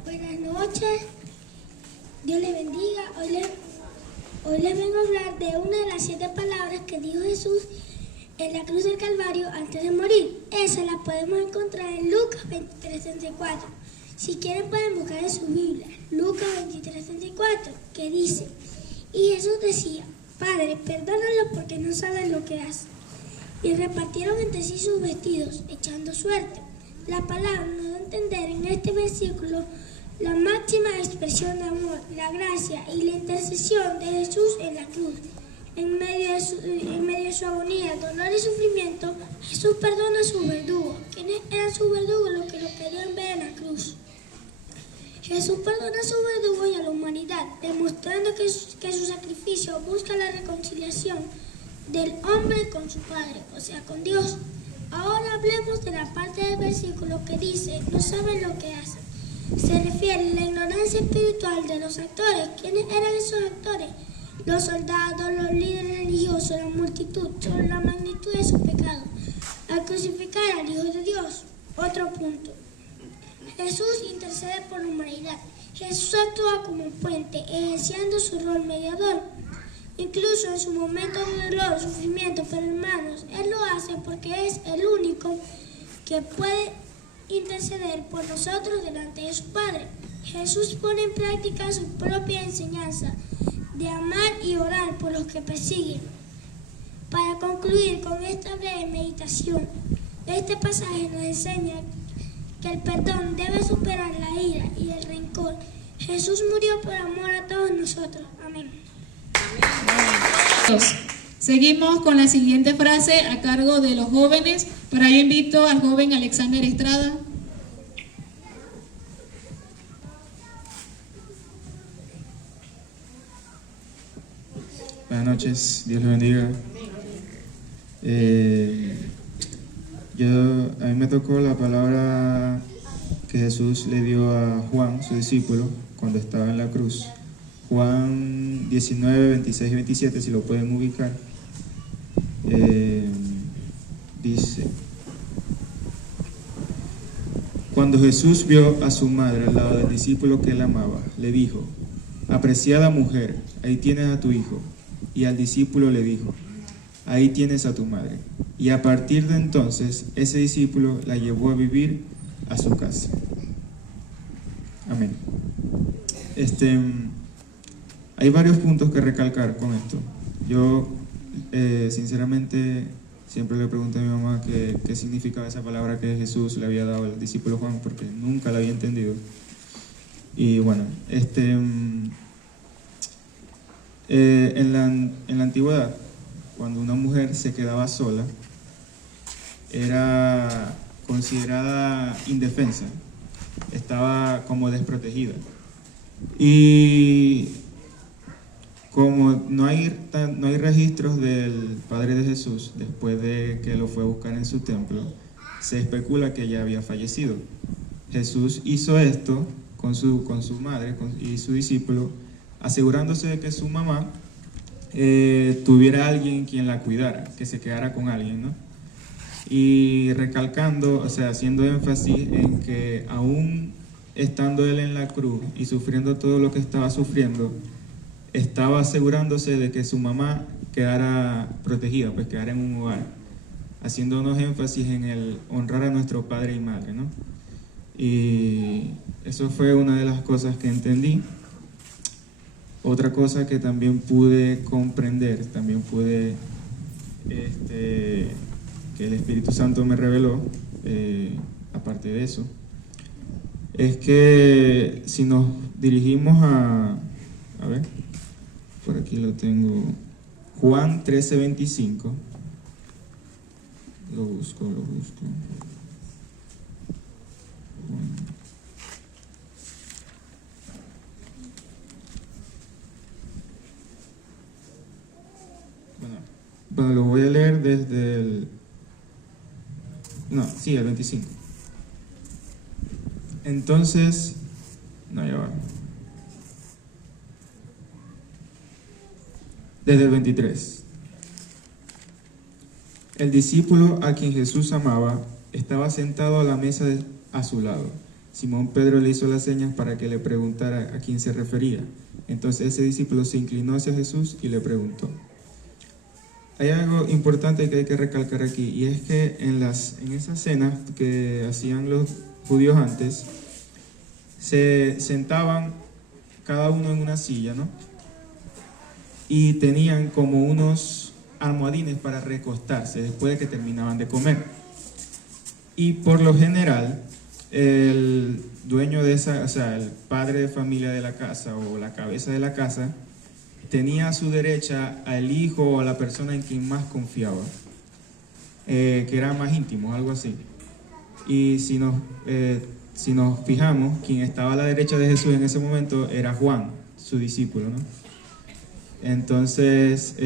Buenas noches, Dios les bendiga. Hoy les vengo a hablar de una de las 7 palabras que dijo Jesús en la cruz del Calvario antes de morir. Esa la podemos encontrar en Lucas 23:34. Si quieren pueden buscar en su Biblia, Lucas 23:34, que dice: y Jesús decía, Padre, perdónalos porque no saben lo que hacen. Y repartieron entre sí sus vestidos, echando suerte. La palabra nos da a entender en este versículo la máxima expresión de amor, la gracia y la intercesión de Jesús en la cruz. En medio de su agonía, dolor y sufrimiento, Jesús perdona a sus verdugos. ¿Quiénes eran sus verdugos? Los que lo querían ver en la cruz. Jesús perdona a sus verdugos y a la humanidad, demostrando que su sacrificio busca la reconciliación del hombre con su Padre, o sea, con Dios. Ahora hablemos de la parte del versículo que dice, no saben lo que hacen. Se refiere a la ignorancia espiritual de los actores. ¿Quiénes eran esos actores? Los soldados, los líderes religiosos, la multitud, sobre la magnitud de su pecado. Al crucificar al Hijo de Dios. Otro punto. Jesús intercede por la humanidad. Jesús actúa como un puente, ejerciendo su rol mediador. Incluso en su momento de dolor, sufrimiento, pero hermanos, Él lo hace porque es el único que puede interceder por nosotros delante de su Padre. Jesús pone en práctica su propia enseñanza de amar y orar por los que persiguen. Para concluir con esta breve meditación, este pasaje nos enseña que el perdón debe superar la ira y el rencor. Jesús murió por amor a todos nosotros. Amén. Seguimos con la siguiente frase a cargo de los jóvenes. Para ello invito al joven Alexander Estrada. Buenas noches, Dios les bendiga. A mí me tocó la palabra que Jesús le dio a Juan, su discípulo, cuando estaba en la cruz. Juan 19, 26 y 27, si lo pueden ubicar, dice: cuando Jesús vio a su madre al lado del discípulo que él amaba, le dijo: apreciada mujer, ahí tienes a tu hijo. Y al discípulo le dijo: ahí tienes a tu madre. Y a partir de entonces, ese discípulo la llevó a vivir a su casa. Amén. Hay varios puntos que recalcar con esto. Yo, sinceramente, siempre le pregunté a mi mamá qué significaba esa palabra que Jesús le había dado al discípulo Juan, porque nunca la había entendido. Y bueno, en la antigüedad, cuando una mujer se quedaba sola, era considerada indefensa, estaba como desprotegida. Y como no hay registros del Padre de Jesús, después de que lo fue a buscar en su templo, se especula que ella había fallecido. Jesús hizo esto con su madre y su discípulo, asegurándose de que su mamá tuviera alguien quien la cuidara, que se quedara con alguien, ¿no? Y recalcando, o sea, haciendo énfasis en que aún estando él en la cruz y sufriendo todo lo que estaba sufriendo, estaba asegurándose de que su mamá quedara protegida, pues quedara en un hogar, haciéndonos énfasis en el honrar a nuestro padre y madre, ¿no? Y eso fue una de las cosas que entendí. Otra cosa que también pude comprender, que el Espíritu Santo me reveló, aparte de eso, es que si nos dirigimos a ver, por aquí lo tengo, Juan 13:25, lo busco. Bueno, lo voy a leer desde el 25. Entonces, ya va. Desde el 23. El discípulo a quien Jesús amaba estaba sentado a la mesa a su lado. Simón Pedro le hizo las señas para que le preguntara a quién se refería. Entonces ese discípulo se inclinó hacia Jesús y le preguntó. Hay algo importante que hay que recalcar aquí, y es que en esas cenas que hacían los judíos antes, se sentaban cada uno en una silla, ¿no? Y tenían como unos almohadines para recostarse después de que terminaban de comer. Y por lo general, el dueño de esa, o sea, el padre de familia de la casa o la cabeza de la casa, tenía a su derecha al hijo o a la persona en quien más confiaba, que era más íntimo, algo así. Y si nos fijamos, quien estaba a la derecha de Jesús en ese momento era Juan, su discípulo, ¿no? Entonces,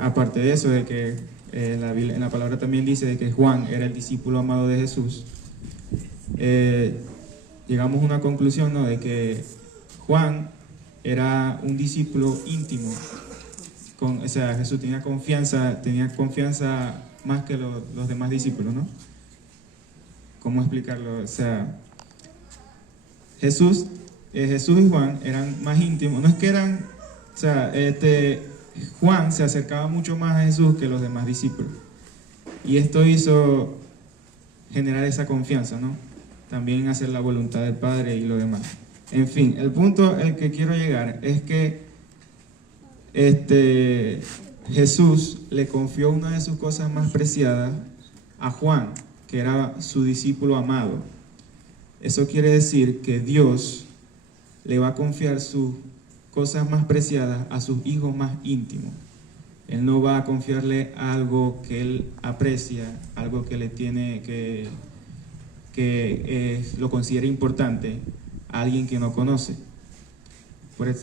aparte de eso, de que en la palabra también dice de que Juan era el discípulo amado de Jesús, llegamos a una conclusión, ¿no?, de que Juan era un discípulo íntimo, o sea, Jesús tenía confianza más que los demás discípulos, ¿no? ¿Cómo explicarlo? O sea, Jesús y Juan eran más íntimos, no es que eran, o sea, Juan se acercaba mucho más a Jesús que los demás discípulos, y esto hizo generar esa confianza, ¿no? También hacer la voluntad del Padre y lo demás. En fin, el punto al que quiero llegar es que Jesús le confió una de sus cosas más preciadas a Juan, que era su discípulo amado. Eso quiere decir que Dios le va a confiar sus cosas más preciadas a sus hijos más íntimos. Él no va a confiarle algo que él aprecia, algo que le tiene que lo considera importante a alguien que no conoce.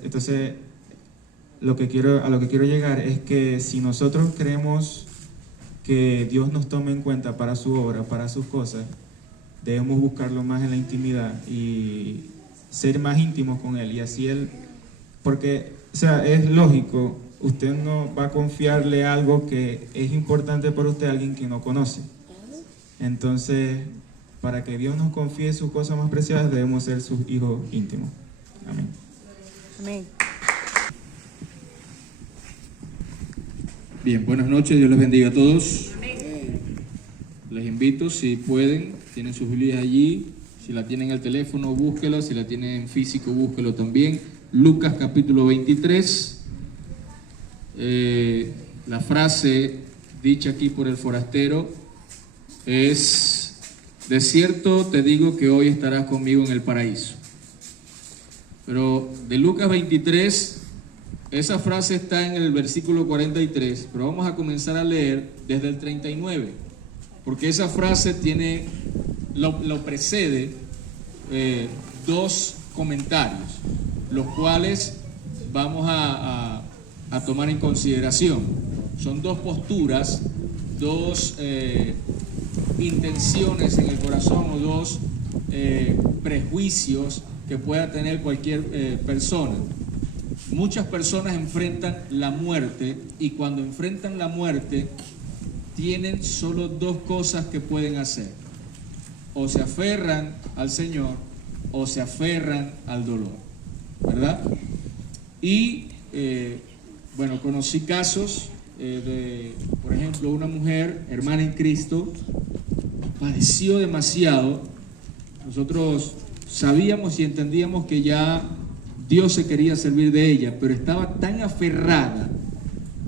Entonces, a lo que quiero llegar es que si nosotros queremos que Dios nos tome en cuenta para su obra, para sus cosas, debemos buscarlo más en la intimidad y ser más íntimos con Él. Y así Él, porque, o sea, es lógico, usted no va a confiarle algo que es importante para usted a alguien que no conoce. Entonces, para que Dios nos confíe sus cosas más preciadas, debemos ser sus hijos íntimos. Amén. Amén. Bien, buenas noches, Dios les bendiga a todos. Les invito, si pueden, tienen sus Biblias allí, si la tienen en el teléfono, búsquela, si la tienen en físico, búsquelo también. Lucas capítulo 23, la frase dicha aquí por el forastero es: de cierto te digo que hoy estarás conmigo en el paraíso. Pero de Lucas 23, esa frase está en el versículo 43, pero vamos a comenzar a leer desde el 39, porque esa frase lo precede dos comentarios, los cuales vamos a tomar en consideración. Son dos posturas, dos intenciones en el corazón o dos prejuicios que pueda tener cualquier persona. Muchas personas enfrentan la muerte, y cuando enfrentan la muerte tienen solo dos cosas que pueden hacer: o se aferran al Señor o se aferran al dolor, ¿verdad? Y bueno, conocí casos por ejemplo, una mujer, hermana en Cristo, padeció demasiado. Nosotros sabíamos y entendíamos que ya Dios se quería servir de ella, pero estaba tan aferrada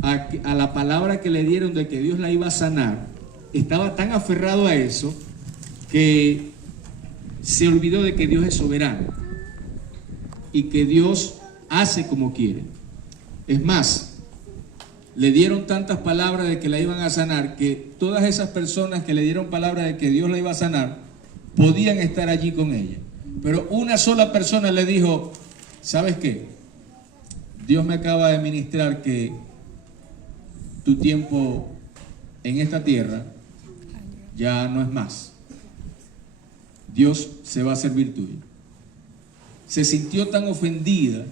a la palabra que le dieron de que Dios la iba a sanar, estaba tan aferrado a eso que se olvidó de que Dios es soberano y que Dios hace como quiere. Es más, le dieron tantas palabras de que la iban a sanar, que todas esas personas que le dieron palabras de que Dios la iba a sanar podían estar allí con ella, pero una sola persona le dijo: ¿sabes qué? Dios me acaba de ministrar que tu tiempo en esta tierra ya no es más. Dios se va a servir tuyo. Se sintió tan ofendida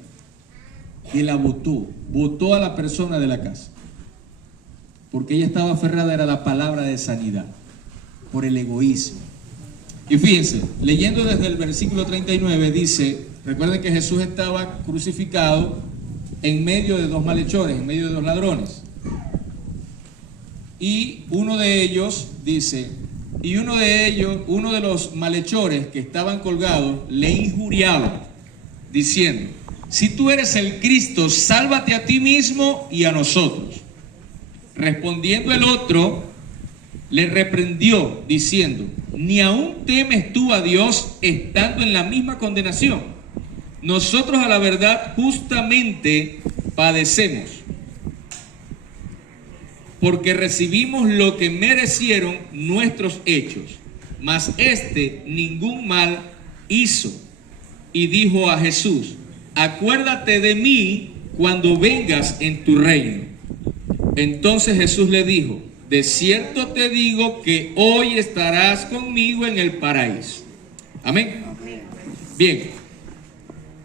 que la botó a la persona de la casa, porque ella estaba aferrada, era la palabra de sanidad, por el egoísmo. Y fíjense, leyendo desde el versículo 39 dice, recuerden que Jesús estaba crucificado en medio de dos malhechores, en medio de dos ladrones. Y uno de ellos dice, y uno de los malhechores que estaban colgados, le injuriaba, diciendo, si tú eres el Cristo, sálvate a ti mismo y a nosotros. Respondiendo el otro, le reprendió, diciendo, ¿ni aún temes tú a Dios estando en la misma condenación? Nosotros a la verdad justamente padecemos, porque recibimos lo que merecieron nuestros hechos, mas este ningún mal hizo. Y dijo a Jesús, acuérdate de mí cuando vengas en tu reino. Entonces Jesús le dijo, de cierto te digo que hoy estarás conmigo en el paraíso. Amén. Bien,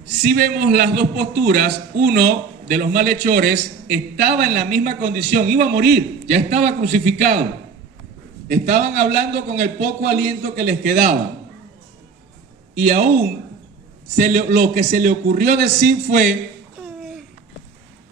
si vemos las dos posturas, uno de los malhechores estaba en la misma condición, iba a morir, ya estaba crucificado. Estaban hablando con el poco aliento que les quedaba. Y aún lo que se le ocurrió decir fue,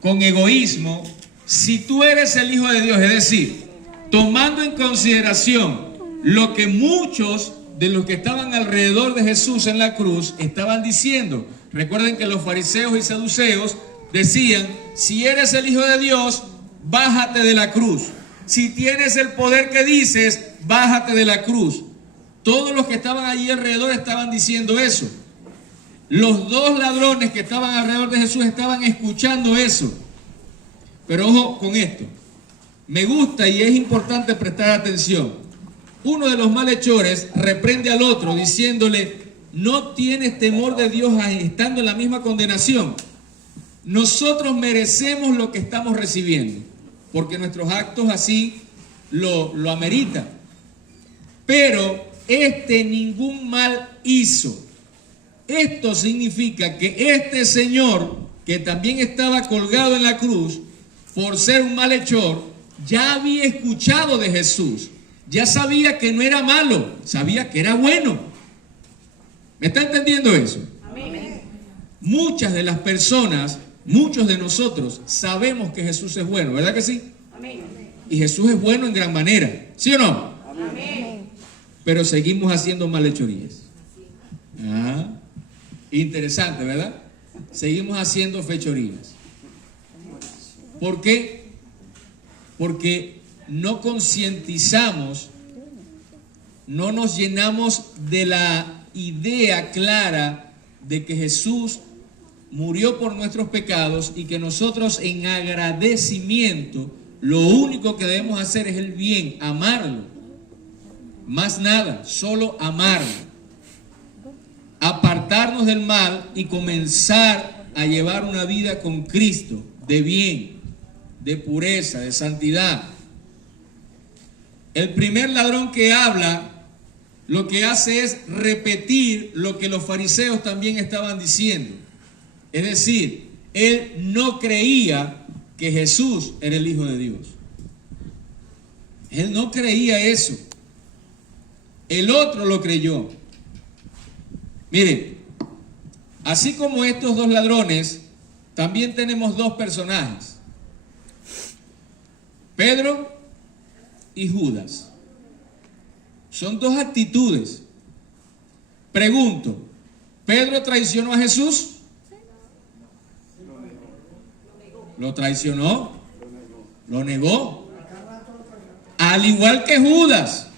con egoísmo, si tú eres el Hijo de Dios, es decir, tomando en consideración lo que muchos de los que estaban alrededor de Jesús en la cruz estaban diciendo. Recuerden que los fariseos y saduceos decían, si eres el Hijo de Dios, bájate de la cruz. Si tienes el poder que dices, bájate de la cruz. Todos los que estaban allí alrededor estaban diciendo eso. Los dos ladrones que estaban alrededor de Jesús estaban escuchando eso. Pero ojo con esto. Me gusta y es importante prestar atención. Uno de los malhechores reprende al otro diciéndole, no tienes temor de Dios estando en la misma condenación. Nosotros merecemos lo que estamos recibiendo, porque nuestros actos así lo ameritan. Pero este ningún mal hizo. Esto significa que este señor, que también estaba colgado en la cruz, por ser un malhechor, ya había escuchado de Jesús. Ya sabía que no era malo, sabía que era bueno. ¿Me está entendiendo eso? Amén. Muchas de las personas, muchos de nosotros sabemos que Jesús es bueno, ¿verdad que sí? Amén. Y Jesús es bueno en gran manera, ¿sí o no? Amén. Pero seguimos haciendo malhechorías. Interesante, ¿verdad? Seguimos haciendo fechorías. ¿Por qué? Porque no concientizamos, no nos llenamos de la idea clara de que Jesús murió por nuestros pecados y que nosotros en agradecimiento lo único que debemos hacer es el bien, amarlo. Más nada, solo amarlo. Apartarnos del mal y comenzar a llevar una vida con Cristo, de bien, de pureza, de santidad. El primer ladrón que habla, lo que hace es repetir lo que los fariseos también estaban diciendo. Es decir, él no creía que Jesús era el Hijo de Dios. Él no creía eso. El otro lo creyó. Miren, así como estos dos ladrones, también tenemos dos personajes. Pedro y Judas. Son dos actitudes. Pregunto, ¿Pedro traicionó a Jesús? ¿Lo traicionó? ¿Lo negó? Al igual que Judas.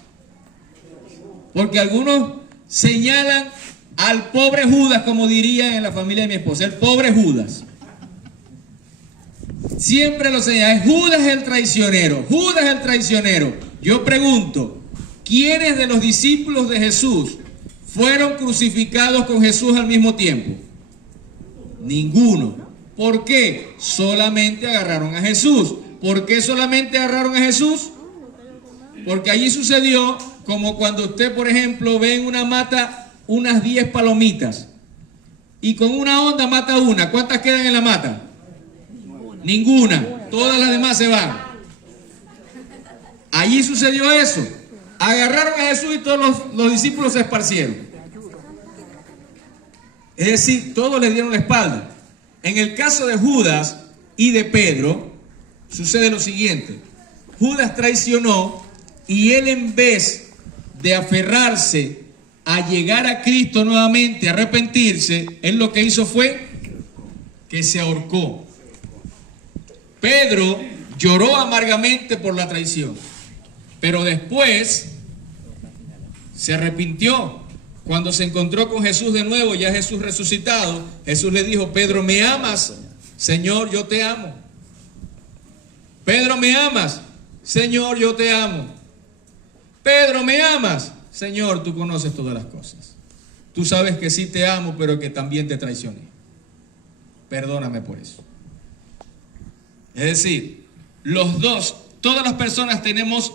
Porque algunos señalan al pobre Judas, como dirían en la familia de mi esposa, el pobre Judas. Siempre lo señalan, Judas es el traicionero, Judas es el traicionero. Yo pregunto, ¿quiénes de los discípulos de Jesús fueron crucificados con Jesús al mismo tiempo? Ninguno. ¿Por qué? Solamente agarraron a Jesús. ¿Por qué solamente agarraron a Jesús? Porque allí sucedió como cuando usted, por ejemplo, ve en una mata unas 10 palomitas y con una onda mata una. ¿Cuántas quedan en la mata? Ninguna. Todas las demás se van. Allí sucedió eso. agarraron a Jesús y todos los discípulos se esparcieron. Es decir, todos le dieron la espalda. En el caso de Judas y de Pedro, sucede lo siguiente. Judas traicionó y él, en vez de aferrarse a llegar a Cristo nuevamente, a arrepentirse, él lo que hizo fue que se ahorcó. Pedro lloró amargamente por la traición, pero después se arrepintió. Cuando se encontró con Jesús de nuevo, ya Jesús resucitado, Jesús le dijo: Pedro, ¿me amas? Señor, yo te amo. Pedro, ¿me amas? Señor, yo te amo. Pedro, ¿me amas? Señor, tú conoces todas las cosas. Tú sabes que sí te amo, pero que también te traicioné. Perdóname por eso. Es decir, los dos, todas las personas tenemos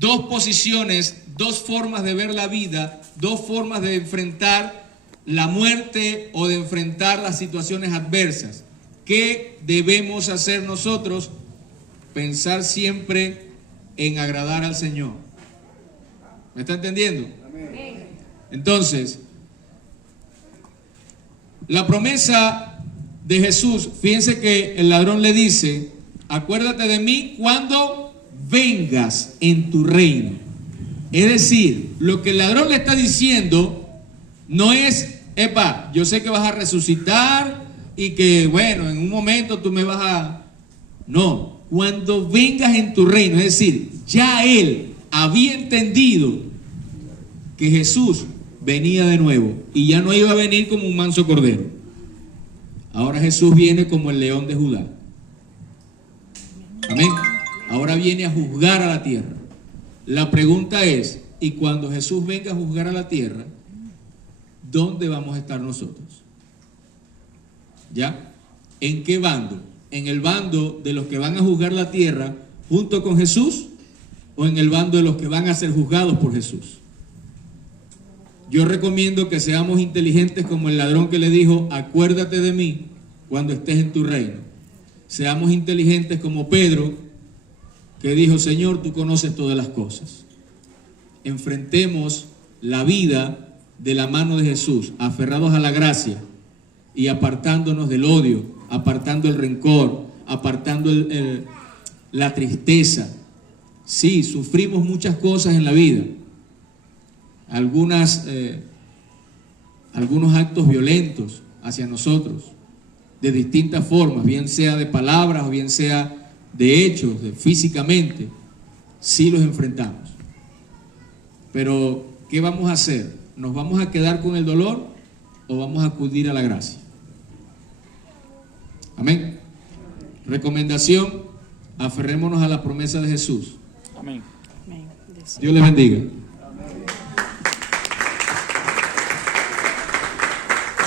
dos posiciones, dos formas de ver la vida, dos formas de enfrentar la muerte o de enfrentar las situaciones adversas. ¿Qué debemos hacer nosotros? Pensar siempre en agradar al Señor. ¿Me está entendiendo? Entonces, la promesa de Jesús, fíjense que el ladrón le dice: acuérdate de mí cuando vengas en tu reino. Es decir, lo que el ladrón le está diciendo no es: epa, yo sé que vas a resucitar y que, bueno, en un momento tú me vas a... No, cuando vengas en tu reino. Es decir, ya él había entendido que Jesús venía de nuevo y ya no iba a venir como un manso cordero. Ahora Jesús viene como el león de Judá. Amén. Ahora viene a juzgar a la tierra. La pregunta es: y cuando Jesús venga a juzgar a la tierra, ¿dónde vamos a estar nosotros? ¿Ya? ¿En qué bando? ¿En el bando de los que van a juzgar la tierra junto con Jesús? ¿O en el bando de los que van a ser juzgados por Jesús? Yo recomiendo que seamos inteligentes como el ladrón que le dijo: acuérdate de mí cuando estés en tu reino. Seamos inteligentes como Pedro, que dijo: Señor, tú conoces todas las cosas. Enfrentemos la vida de la mano de Jesús, aferrados a la gracia y apartándonos del odio, apartando el rencor, apartando la tristeza. Sí, sufrimos muchas cosas en la vida, algunos actos violentos hacia nosotros, de distintas formas, bien sea de palabras o bien sea de hechos, físicamente, sí los enfrentamos. Pero, ¿qué vamos a hacer? ¿Nos vamos a quedar con el dolor o vamos a acudir a la gracia? Amén. Recomendación: aferrémonos a la promesa de Jesús. Amén. Dios les bendiga.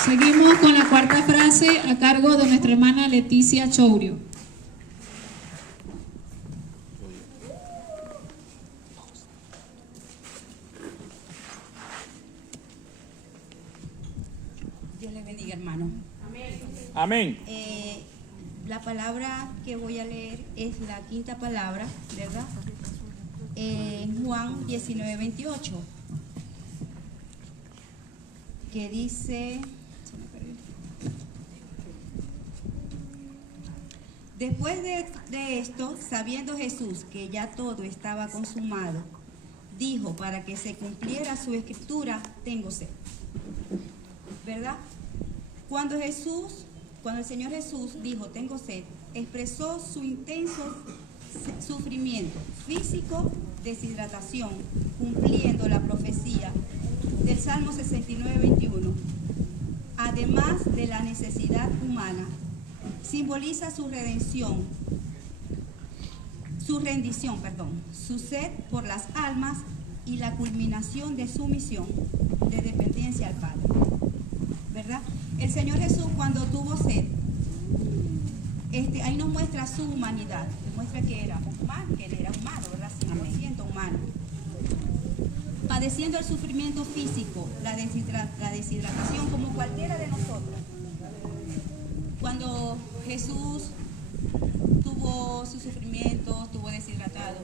Seguimos con la cuarta frase a cargo de nuestra hermana Leticia Chourio. Dios les bendiga, hermano. Amén. La palabra que voy a leer es la quinta palabra, ¿verdad? Juan 19:28, que dice: después de esto, sabiendo Jesús que ya todo estaba consumado, dijo, para que se cumpliera su escritura: tengo sed. ¿Verdad? Cuando el Señor Jesús dijo tengo sed, expresó su intenso sufrimiento físico, deshidratación, cumpliendo la profecía del Salmo 69:21. Además de la necesidad humana, simboliza su rendición, su sed por las almas y la culminación de su misión de dependencia al Padre. ¿Verdad? El Señor Jesús, cuando tuvo sed, ahí nos muestra su humanidad, muestra que era humano, que él era humano, ¿verdad? 100% humano. Padeciendo el sufrimiento físico, la deshidratación, como cualquiera de nosotros. Cuando Jesús tuvo su sufrimiento, estuvo deshidratado,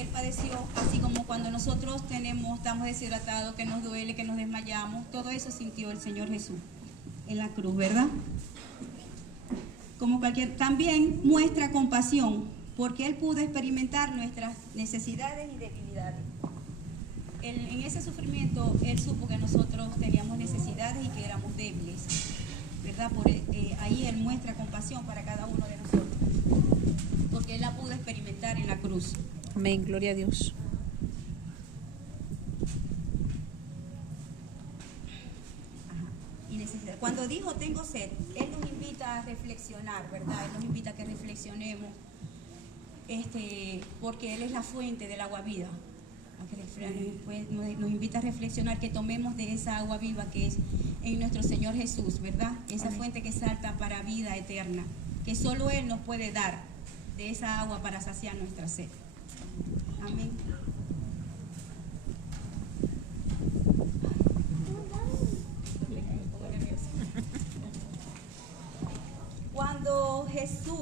Él padeció, así como cuando nosotros estamos deshidratados, que nos duele, que nos desmayamos, todo eso sintió el Señor Jesús en la cruz, ¿verdad? También muestra compasión, porque Él pudo experimentar nuestras necesidades y debilidades. En ese sufrimiento, Él supo que nosotros teníamos necesidades y que éramos débiles, ¿verdad? Ahí Él muestra compasión para cada uno de nosotros, porque Él la pudo experimentar en la cruz. Amén, gloria a Dios. Y necesidad. Cuando dijo tengo sed, Él nos invita a reflexionar, ¿verdad? Él nos invita a que reflexionemos, porque Él es la fuente del agua viva. Nos invita a reflexionar, que tomemos de esa agua viva que es en nuestro Señor Jesús, ¿verdad? Esa Amén. fuente que salta para vida eterna, que solo Él nos puede dar de esa agua para saciar nuestra sed. Amén.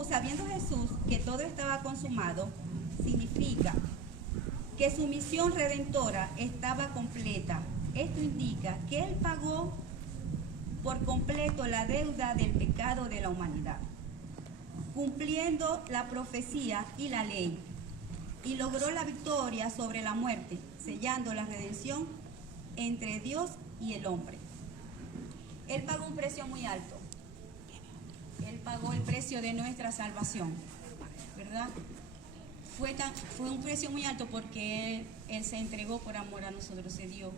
Sabiendo Jesús que todo estaba consumado, significa que su misión redentora estaba completa. Esto indica que Él pagó por completo la deuda del pecado de la humanidad, cumpliendo la profecía y la ley, y logró la victoria sobre la muerte, sellando la redención entre Dios y el hombre. Él pagó un precio muy alto. Él pagó el precio de nuestra salvación, ¿verdad? Fue un precio muy alto porque Él se entregó por amor a nosotros, se dio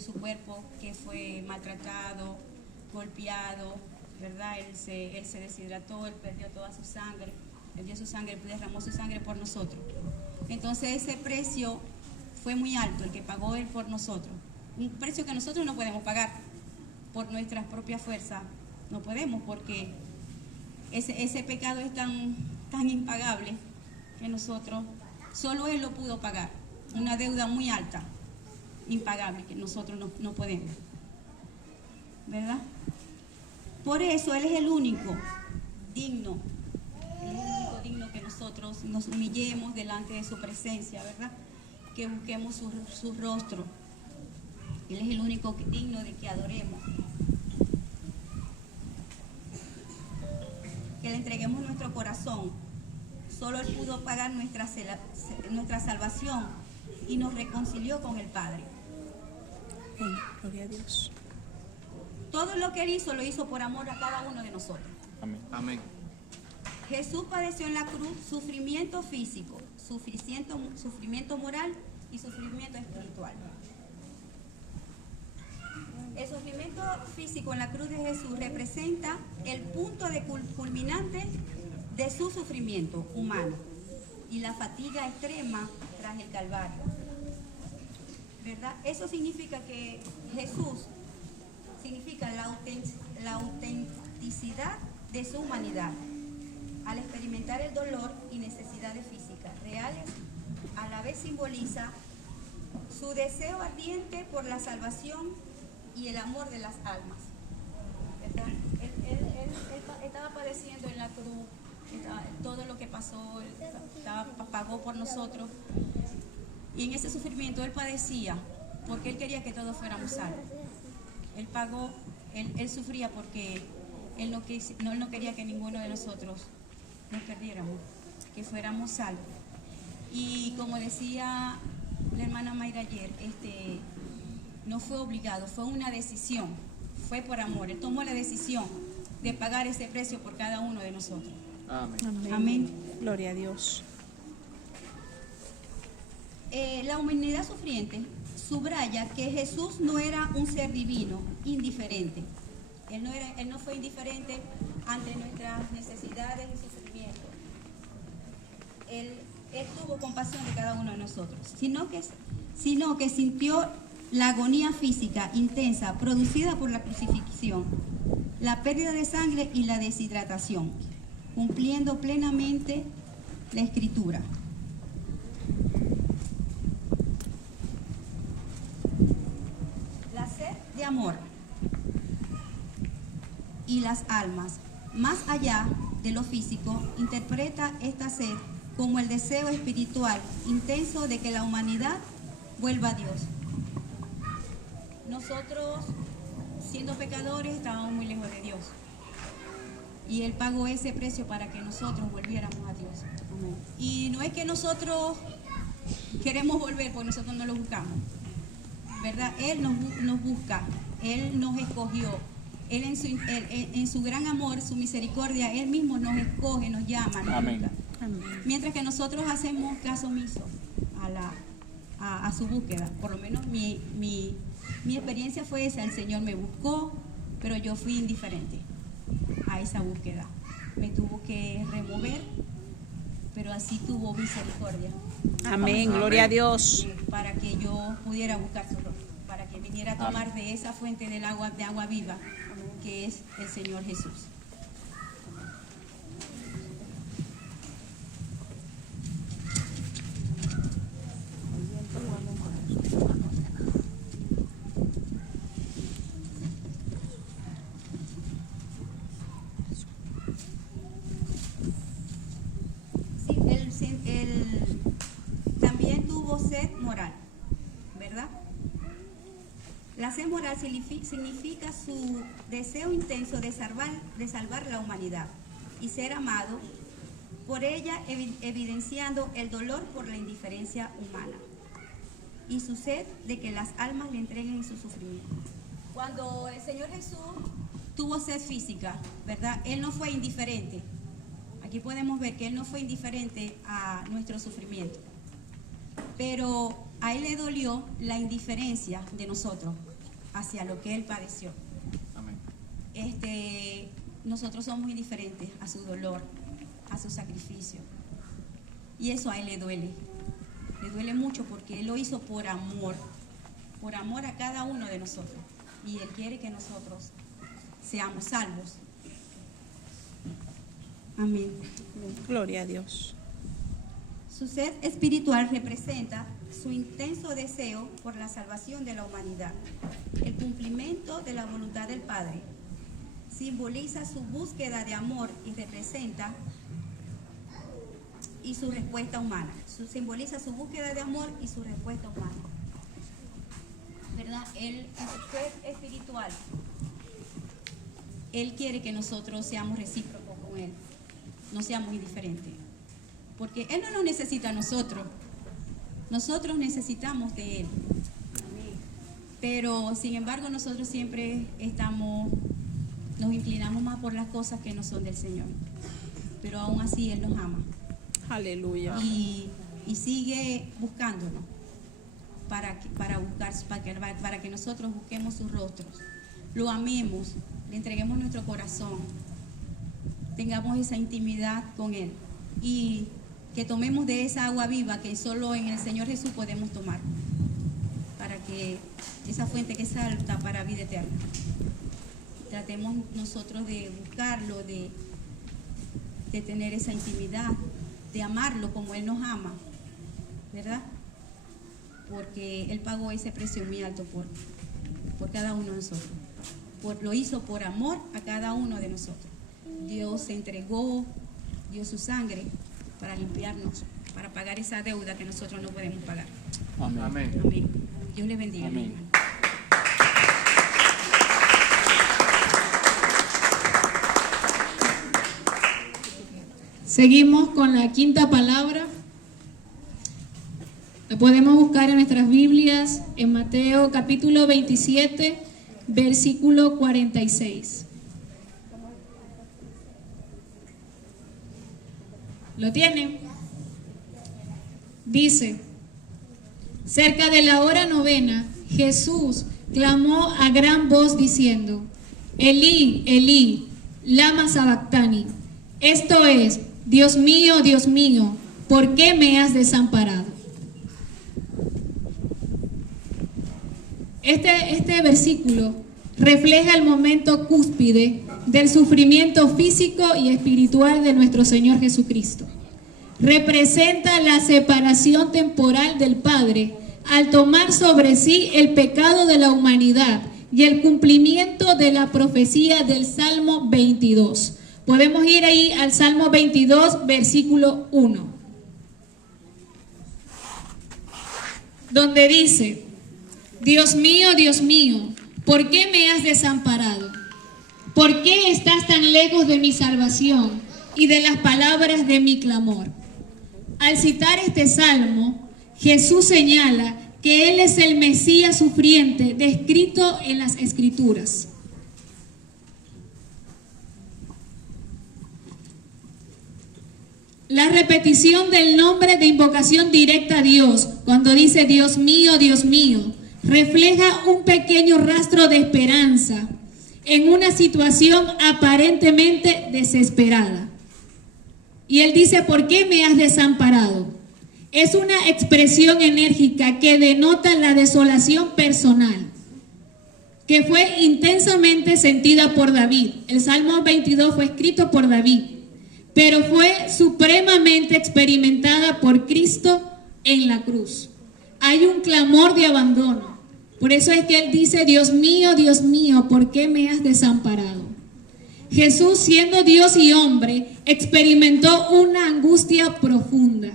su cuerpo que fue maltratado, golpeado, ¿verdad? Él se deshidrató, Él perdió toda su sangre, Él dio su sangre, derramó su sangre por nosotros. Entonces ese precio fue muy alto, el que pagó Él por nosotros. Un precio que nosotros no podemos pagar por nuestras propias fuerzas. No podemos, porque ese pecado es tan impagable que solo Él lo pudo pagar. Una deuda muy alta, impagable, que nosotros no podemos. ¿Verdad? Por eso Él es el único digno. Él es el único digno que nosotros nos humillemos delante de su presencia, ¿verdad? Que busquemos su rostro. Él es el único digno de que adoremos. Que le entreguemos nuestro corazón. Solo Él pudo pagar nuestra salvación y nos reconcilió con el Padre. Amén, gloria a Dios. Todo lo que Él hizo, lo hizo por amor a cada uno de nosotros. Amén. Amén. Jesús padeció en la cruz sufrimiento físico, sufrimiento moral y sufrimiento espiritual. El sufrimiento físico en la cruz de Jesús representa el punto culminante de su sufrimiento humano y la fatiga extrema tras el Calvario, ¿verdad? Eso significa que Jesús significa la autenticidad de su humanidad. Al experimentar el dolor y necesidades físicas reales, a la vez simboliza su deseo ardiente por la salvación y el amor de las almas. ¿Verdad? Él estaba padeciendo en la cruz, todo lo que pasó, pagó por nosotros. Y en ese sufrimiento Él padecía porque Él quería que todos fuéramos salvos. Él pagó, él sufría porque Él no quería que ninguno de nosotros nos perdiéramos, que fuéramos salvos. Y como decía la hermana Mayra ayer, no fue obligado, fue una decisión, fue por amor. Él tomó la decisión de pagar ese precio por cada uno de nosotros. Amén. Amén. Amén. Gloria a Dios. La humanidad sufriente subraya que Jesús no era un ser divino, indiferente. Él no fue indiferente ante nuestras necesidades y sufrimientos. Él tuvo compasión de cada uno de nosotros, sino que sintió la agonía física intensa producida por la crucifixión, la pérdida de sangre y la deshidratación, cumpliendo plenamente la Escritura. La sed de amor y las almas, más allá de lo físico, interpreta esta sed como el deseo espiritual intenso de que la humanidad vuelva a Dios. Nosotros, siendo pecadores, estábamos muy lejos de Dios. Y Él pagó ese precio para que nosotros volviéramos a Dios. Y no es que nosotros queremos volver, porque nosotros no lo buscamos, ¿verdad? Él nos busca, Él nos escogió. Él en su gran amor, su misericordia, Él mismo nos escoge, nos llama, nos Amén. busca. Mientras que nosotros hacemos caso omiso a su búsqueda. Por lo menos mi experiencia fue esa. El Señor me buscó, pero yo fui indiferente a esa búsqueda. Me tuvo que remover, pero así tuvo misericordia. Amén. Gloria a Dios. Para que yo pudiera buscar su rostro, para que viniera a tomar de esa fuente de agua viva, que es el Señor Jesús. Sí, él también tuvo sed moral, ¿verdad? La sed moral significa su deseo intenso de salvar la humanidad y ser amado por ella, evidenciando el dolor por la indiferencia humana y su sed de que las almas le entreguen en su sufrimiento. Cuando el Señor Jesús tuvo sed física, ¿verdad? Él no fue indiferente. Aquí podemos ver que Él no fue indiferente a nuestro sufrimiento, pero a Él le dolió la indiferencia de nosotros hacia lo que Él padeció. Amén. Nosotros somos indiferentes a su dolor, a su sacrificio, y eso a Él le duele mucho, porque Él lo hizo por amor a cada uno de nosotros, y Él quiere que nosotros seamos salvos. Amén. Gloria a Dios. Su sed espiritual representa su intenso deseo por la salvación de la humanidad. El cumplimiento de la voluntad del Padre simboliza su búsqueda de amor y representa su respuesta humana. Simboliza su búsqueda de amor y su respuesta humana, ¿verdad? Él, en su sed espiritual, Él quiere que nosotros seamos recíprocos con Él, no seamos indiferentes, porque Él no nos necesita a nosotros necesitamos de Él. Pero sin embargo nosotros siempre nos inclinamos más por las cosas que no son del Señor, pero aún así Él nos ama. Aleluya. Y sigue buscándonos para que nosotros busquemos sus rostros, lo amemos, le entreguemos nuestro corazón, tengamos esa intimidad con Él y que tomemos de esa agua viva que solo en el Señor Jesús podemos tomar, para que esa fuente que salta para vida eterna. Tratemos nosotros de buscarlo, de tener esa intimidad, de amarlo como Él nos ama, ¿verdad? Porque Él pagó ese precio muy alto por cada uno de nosotros. Lo hizo por amor a cada uno de nosotros. Dios se entregó, dio su sangre para limpiarnos, para pagar esa deuda que nosotros no podemos pagar. Amén. Amén. Amén. Dios le bendiga. Amén. Seguimos con la quinta palabra. La podemos buscar en nuestras Biblias en Mateo capítulo 27, versículo 46. ¿Lo tienen? Dice: cerca de la hora novena, Jesús clamó a gran voz diciendo: Elí, Elí, lama sabactani. Esto es: Dios mío, ¿por qué me has desamparado? Este versículo refleja el momento cúspide del sufrimiento físico y espiritual de nuestro Señor Jesucristo. Representa la separación temporal del Padre al tomar sobre sí el pecado de la humanidad y el cumplimiento de la profecía del Salmo 22. Podemos ir ahí al Salmo 22, versículo 1. donde dice: Dios mío, ¿por qué me has desamparado? ¿Por qué estás tan lejos de mi salvación y de las palabras de mi clamor? Al citar este salmo, Jesús señala que Él es el Mesías sufriente descrito en las Escrituras. La repetición del nombre de invocación directa a Dios, cuando dice Dios mío, refleja un pequeño rastro de esperanza en una situación aparentemente desesperada. Y Él dice: ¿por qué me has desamparado? Es una expresión enérgica que denota la desolación personal, que fue intensamente sentida por David. El Salmo 22 fue escrito por David, pero fue supremamente experimentada por Cristo en la cruz. Hay un clamor de abandono. Por eso es que Él dice: Dios mío, ¿por qué me has desamparado? Jesús, siendo Dios y hombre, experimentó una angustia profunda.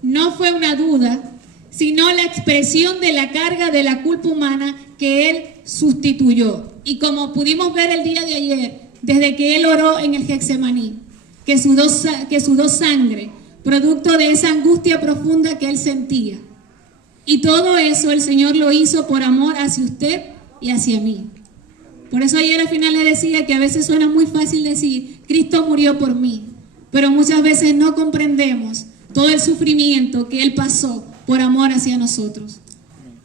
No fue una duda, sino la expresión de la carga de la culpa humana que Él sustituyó. Y como pudimos ver el día de ayer, desde que Él oró en el Getsemaní, que sudó sangre, producto de esa angustia profunda que Él sentía. Y todo eso el Señor lo hizo por amor hacia usted y hacia mí. Por eso ayer al final le decía que a veces suena muy fácil decir: Cristo murió por mí, pero muchas veces no comprendemos todo el sufrimiento que Él pasó por amor hacia nosotros.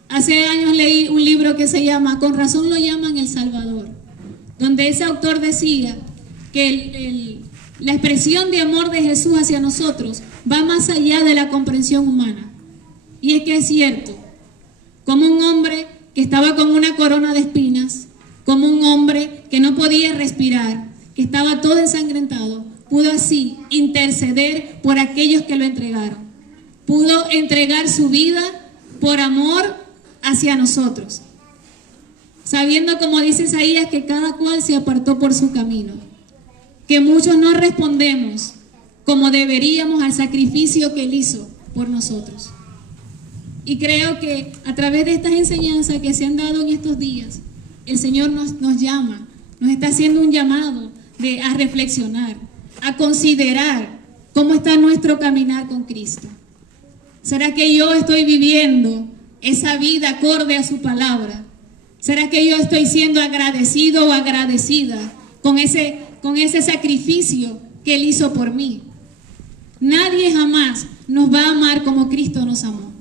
Hace años leí un libro que se llama Con razón lo llaman El Salvador, donde ese autor decía que la expresión de amor de Jesús hacia nosotros va más allá de la comprensión humana. Y es que es cierto, como un hombre que estaba con una corona de espinas, como un hombre que no podía respirar, que estaba todo ensangrentado, pudo así interceder por aquellos que lo entregaron. Pudo entregar su vida por amor hacia nosotros, sabiendo, como dice Isaías, que cada cual se apartó por su camino, que muchos no respondemos como deberíamos al sacrificio que Él hizo por nosotros. Y creo que a través de estas enseñanzas que se han dado en estos días, el Señor nos llama, nos está haciendo un llamado a reflexionar, a considerar cómo está nuestro caminar con Cristo. ¿Será que yo estoy viviendo esa vida acorde a su palabra? ¿Será que yo estoy siendo agradecido o agradecida con ese sacrificio que Él hizo por mí? Nadie jamás nos va a amar como Cristo nos amó.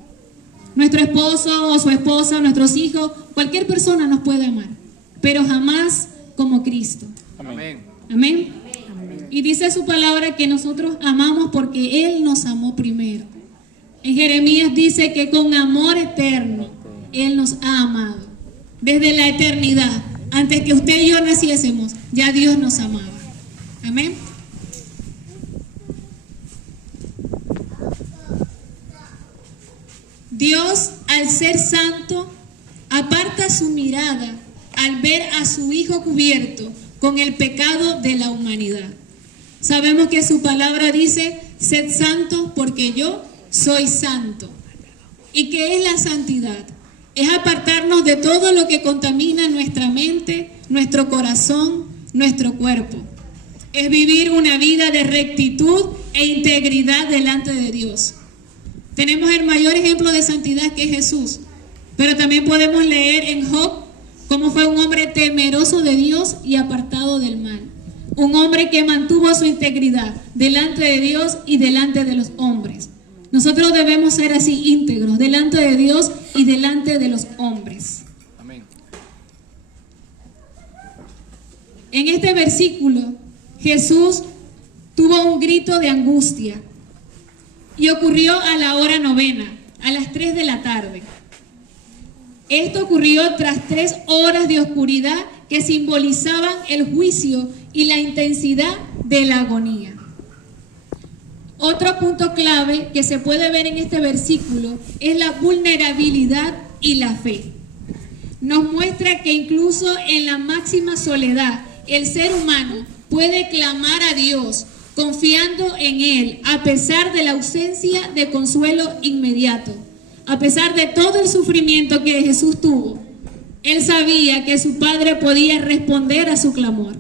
Nuestro esposo o su esposa, nuestros hijos, cualquier persona nos puede amar, pero jamás como Cristo. Amén. Amén. Y dice su palabra que nosotros amamos porque Él nos amó primero. En Jeremías dice que con amor eterno Él nos ha amado. Desde la eternidad, antes que usted y yo naciésemos, ya Dios nos amaba. Amén. Dios, al ser santo, aparta su mirada al ver a su Hijo cubierto con el pecado de la humanidad. Sabemos que su palabra dice: sed santos porque yo soy santo. ¿Y qué es la santidad? Es apartarnos de todo lo que contamina nuestra mente, nuestro corazón, nuestro cuerpo. Es vivir una vida de rectitud e integridad delante de Dios. Tenemos el mayor ejemplo de santidad, que es Jesús, pero también podemos leer en Job cómo fue un hombre temeroso de Dios y apartado del mal. Un hombre que mantuvo su integridad delante de Dios y delante de los hombres. Nosotros debemos ser así, íntegros, delante de Dios y delante de los hombres. Amén. En este versículo, Jesús tuvo un grito de angustia y ocurrió a la hora novena, a las 3 de la tarde. Esto ocurrió tras 3 horas de oscuridad que simbolizaban el juicio y la intensidad de la agonía. Otro punto clave que se puede ver en este versículo es la vulnerabilidad y la fe. Nos muestra que incluso en la máxima soledad, el ser humano puede clamar a Dios confiando en Él, a pesar de la ausencia de consuelo inmediato, a pesar de todo el sufrimiento que Jesús tuvo, Él sabía que su Padre podía responder a su clamor.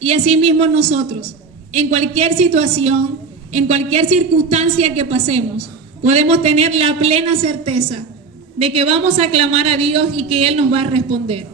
Y asimismo nosotros, en cualquier situación, en cualquier circunstancia que pasemos, podemos tener la plena certeza de que vamos a clamar a Dios y que Él nos va a responder.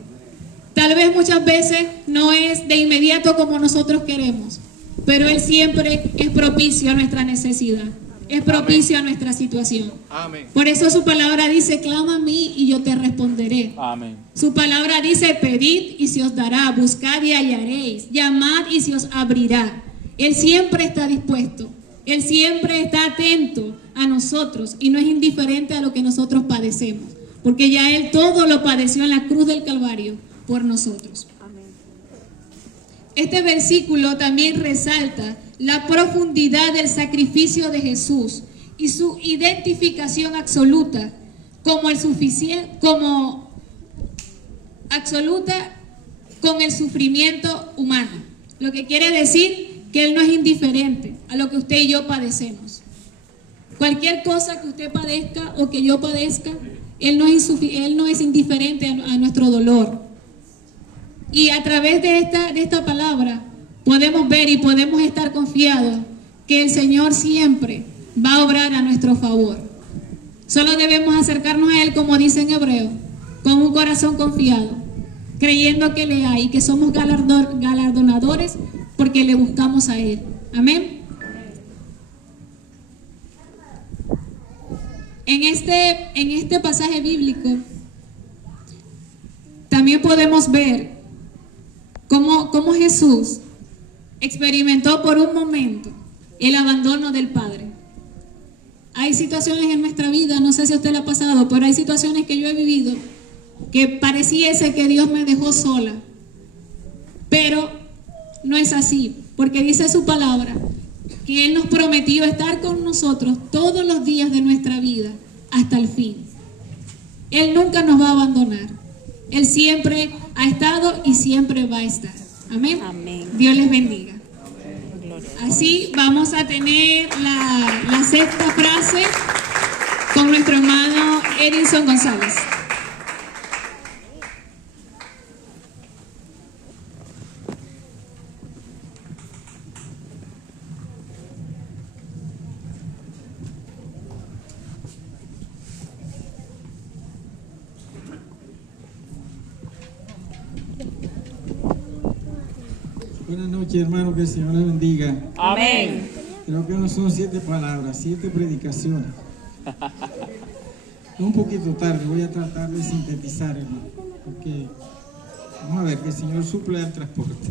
Tal vez muchas veces no es de inmediato como nosotros queremos, pero Él siempre es propicio a nuestra necesidad, es propicio a nuestra situación. Amén. Por eso su palabra dice, clama a mí y yo te responderé. Amén. Su palabra dice, pedid y se os dará, buscad y hallaréis, llamad y se os abrirá. Él siempre está dispuesto, Él siempre está atento a nosotros y no es indiferente a lo que nosotros padecemos, porque ya Él todo lo padeció en la cruz del Calvario por nosotros. Este versículo también resalta la profundidad del sacrificio de Jesús y su identificación absoluta con el sufrimiento humano. Lo que quiere decir que Él no es indiferente a lo que usted y yo padecemos. Cualquier cosa que usted padezca o que yo padezca, Él no es indiferente a nuestro dolor. Y a través de esta palabra podemos ver y podemos estar confiados que el Señor siempre va a obrar a nuestro favor. Solo debemos acercarnos a Él, como dice en Hebreo, con un corazón confiado, creyendo que le hay y que somos galardonadores porque le buscamos a Él. Amén. En este pasaje bíblico también podemos ver cómo Jesús experimentó por un momento el abandono del Padre. Hay situaciones en nuestra vida, no sé si a usted le ha pasado, pero hay situaciones que yo he vivido que pareciese que Dios me dejó sola, pero no es así, porque dice su palabra que Él nos prometió estar con nosotros todos los días de nuestra vida hasta el fin. Él nunca nos va a abandonar. Él siempre ha estado y siempre va a estar. Amén. Amén. Dios les bendiga. Gloria. Así vamos a tener la sexta frase con nuestro hermano Edinson González. Buenas noches, hermano, que el Señor les bendiga. Amén. Creo que no son 7 palabras, 7 predicaciones. Un poquito tarde, voy a tratar de sintetizar, hermano, porque vamos a ver que el Señor suple el transporte.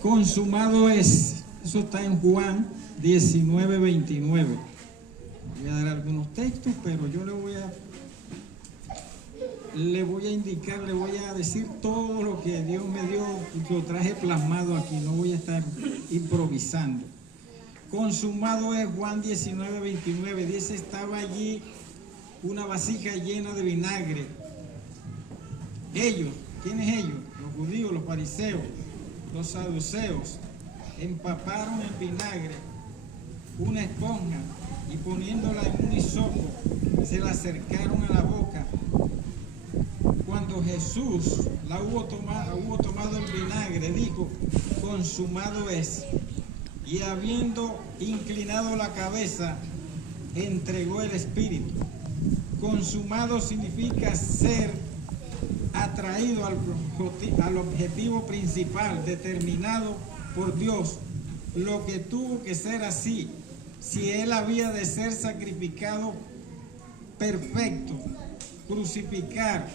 Consumado es, eso está en Juan 19:29. Voy a dar algunos textos, pero yo le voy a indicar, le voy a decir todo lo que Dios me dio, lo traje plasmado aquí, no voy a estar improvisando. Consumado es Juan 19:29, dice, estaba allí una vasija llena de vinagre. Ellos, ¿quiénes ellos? Los judíos, los fariseos, los saduceos, empaparon en vinagre una esponja y poniéndola en un hisopo, se la acercaron a la boca. Cuando Jesús hubo tomado el vinagre, dijo, consumado es. Y habiendo inclinado la cabeza, entregó el espíritu. Consumado significa ser atraído al objetivo principal, determinado por Dios, lo que tuvo que ser así, si Él había de ser sacrificado perfecto, crucificar.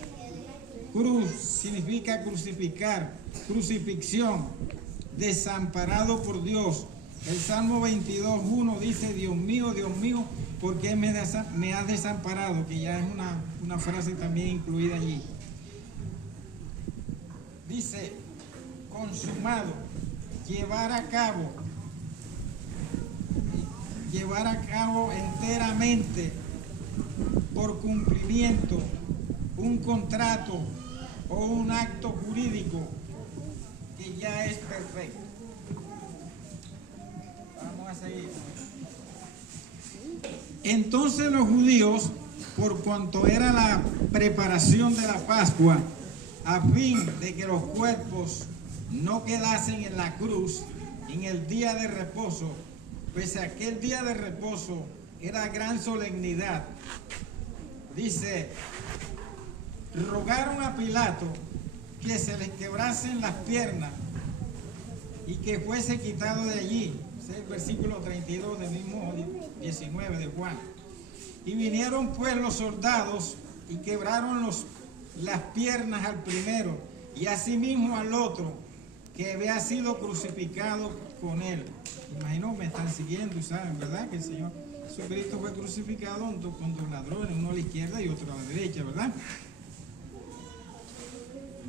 Cruz significa crucificar, crucifixión, desamparado por Dios. El Salmo 22:1 dice, Dios mío, ¿por qué me has desamparado? Que ya es una frase también incluida allí. Dice, consumado, llevar a cabo enteramente, por cumplimiento, un contrato o un acto jurídico que ya es perfecto. Vamos a seguir. Entonces los judíos por cuanto era la preparación de la Pascua, a fin de que los cuerpos no quedasen en la cruz en el día de reposo, pues aquel día de reposo era gran solemnidad. Dice, rogaron a Pilato que se les quebrasen las piernas y que fuese quitado de allí. Ese es el versículo 32 del mismo 19 de Juan. Y vinieron pues los soldados y quebraron las piernas al primero y asimismo al otro que había sido crucificado con él. Imagino, me están siguiendo y saben, ¿verdad? Que el Señor Jesucristo fue crucificado con dos ladrones, uno a la izquierda y otro a la derecha, ¿verdad?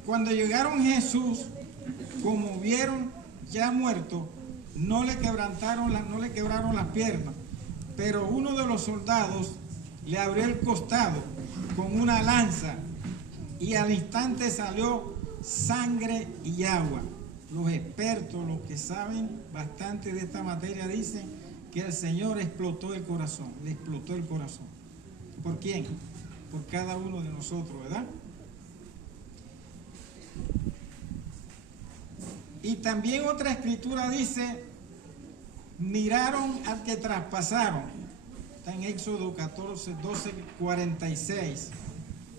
Cuando llegaron Jesús, como vieron ya muerto, no le quebraron las piernas, pero uno de los soldados le abrió el costado con una lanza y al instante salió sangre y agua. Los expertos, los que saben bastante de esta materia, dicen que el Señor explotó el corazón, le explotó el corazón. ¿Por quién? Por cada uno de nosotros, ¿verdad? Y también otra escritura dice, miraron al que traspasaron. Está en Éxodo 14, 12, 46.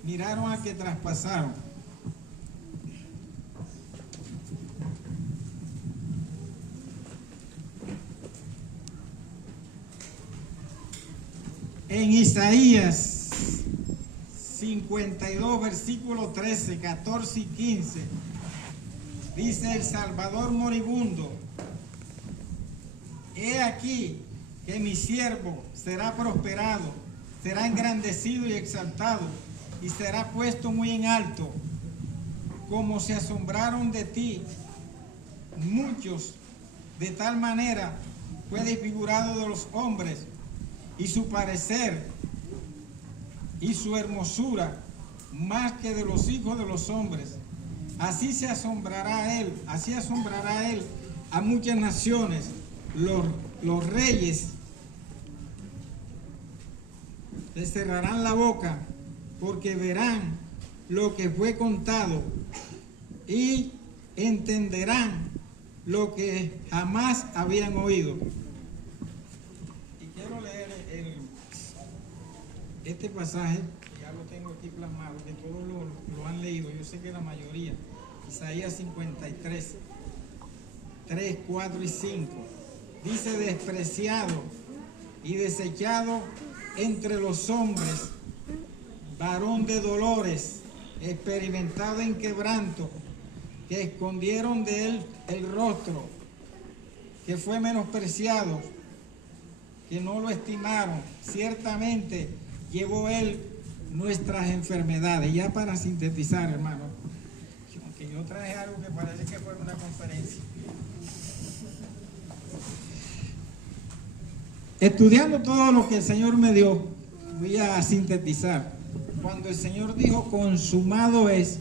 Miraron al que traspasaron. En Isaías 52, versículos 13, 14 y 15, dice el Salvador moribundo, he aquí que mi siervo será prosperado, será engrandecido y exaltado, y será puesto muy en alto, como se asombraron de ti muchos, de tal manera fue desfigurado de los hombres, y su parecer y su hermosura más que de los hijos de los hombres. Así se asombrará él, así asombrará él a muchas naciones. Los reyes le cerrarán la boca porque verán lo que fue contado y entenderán lo que jamás habían oído. Y quiero leer este pasaje, que ya lo tengo aquí plasmado, que todos lo han leído, yo sé que la mayoría. Isaías 53, 3, 4 y 5. Dice, despreciado y desechado entre los hombres, varón de dolores, experimentado en quebranto, que escondieron de él el rostro, que fue menospreciado, que no lo estimaron. Ciertamente llevó él nuestras enfermedades. Ya para sintetizar, hermano, aunque yo traje algo que parece que fue una conferencia. Estudiando todo lo que el Señor me dio, voy a sintetizar. Cuando el Señor dijo consumado es,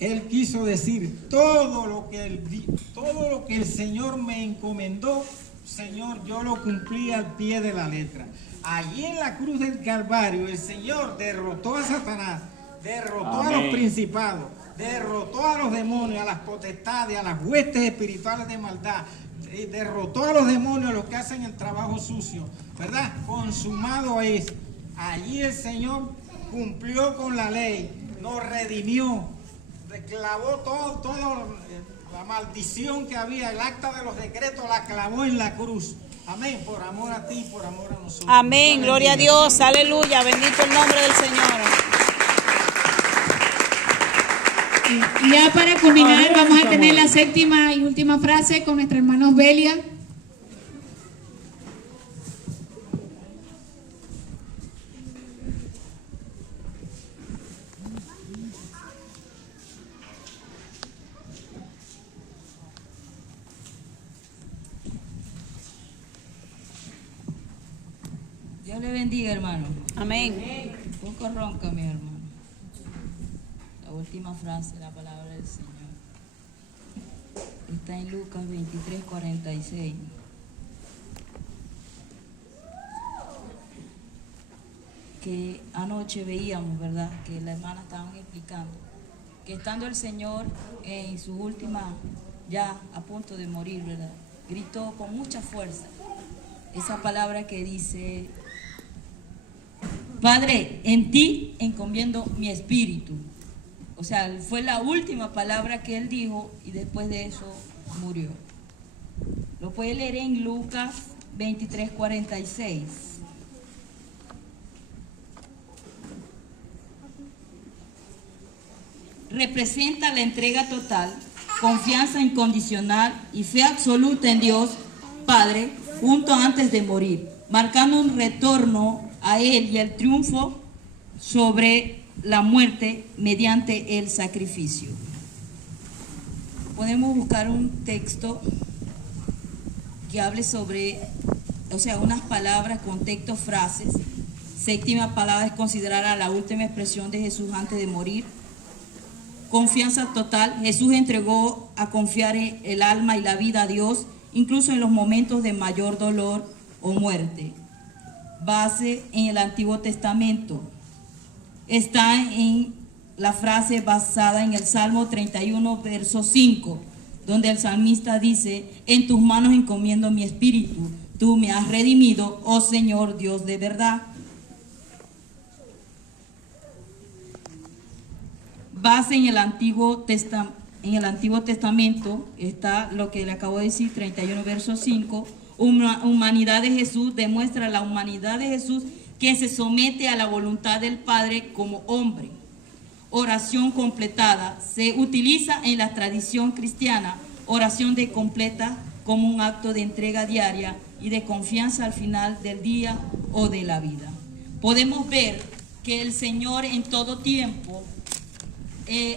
Él quiso decir todo lo que el Señor me encomendó, Señor, yo lo cumplí al pie de la letra. Allí en la cruz del Calvario el Señor derrotó a Satanás, derrotó a los principados, derrotó a los demonios, a las potestades, a las huestes espirituales de maldad, derrotó a los demonios, a los que hacen el trabajo sucio, ¿verdad? Consumado es. Allí el Señor cumplió con la ley, nos redimió, clavó todo la maldición que había, el acta de los decretos la clavó en la cruz. Amén, por amor a ti, por amor a nosotros. Amén, gloria a Dios, aleluya, bendito el nombre del Señor. Y ya para culminar vamos a tener la séptima y última frase con nuestra hermana Osbelia. Dios le bendiga, hermano. Amén. Un poco ronca, mi hermano. La última frase de la palabra del Señor está en Lucas 23, 46. que anoche veíamos, ¿verdad? Que la hermana estaban explicando, que estando el Señor en su última, ya a punto de morir, ¿verdad? Gritó con mucha fuerza esa palabra que dice: Padre, en ti encomiendo mi espíritu. O sea, fue la última palabra que él dijo y después de eso murió. Lo puede leer en Lucas 23:46. Representa la entrega total, confianza incondicional y fe absoluta en Dios Padre, junto antes de morir, marcando un retorno a Él y el triunfo sobre la muerte mediante el sacrificio. Podemos buscar un texto que hable sobre, o sea, unas palabras, contextos, frases. Séptima palabra es considerada la última expresión de Jesús antes de morir. Confianza total. Jesús entregó a confiar en el alma y la vida a Dios, incluso en los momentos de mayor dolor o muerte. Base en el Antiguo Testamento. Está en la frase basada en el Salmo 31, verso 5, donde el salmista dice: en tus manos encomiendo mi espíritu, tú me has redimido, oh Señor Dios de verdad. Base en el Antiguo Testamento está lo que le acabo de decir, 31, verso 5. Humanidad de Jesús, demuestra la humanidad de Jesús, que se somete a la voluntad del Padre como hombre. Oración completada, se utiliza en la tradición cristiana, oración de completa como un acto de entrega diaria y de confianza al final del día o de la vida. Podemos ver que el Señor en todo tiempo,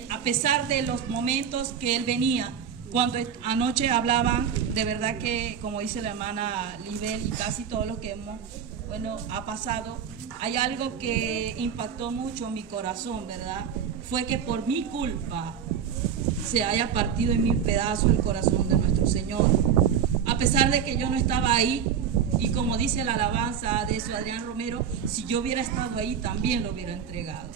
a pesar de los momentos que Él venía, cuando anoche hablaban, de verdad que, como dice la hermana Libel y casi todos los que ha pasado, hay algo que impactó mucho mi corazón, ¿verdad? Fue que por mi culpa se haya partido en mil pedazos el corazón de nuestro Señor. A pesar de que yo no estaba ahí, y como dice la alabanza de su Adrián Romero, si yo hubiera estado ahí también lo hubiera entregado.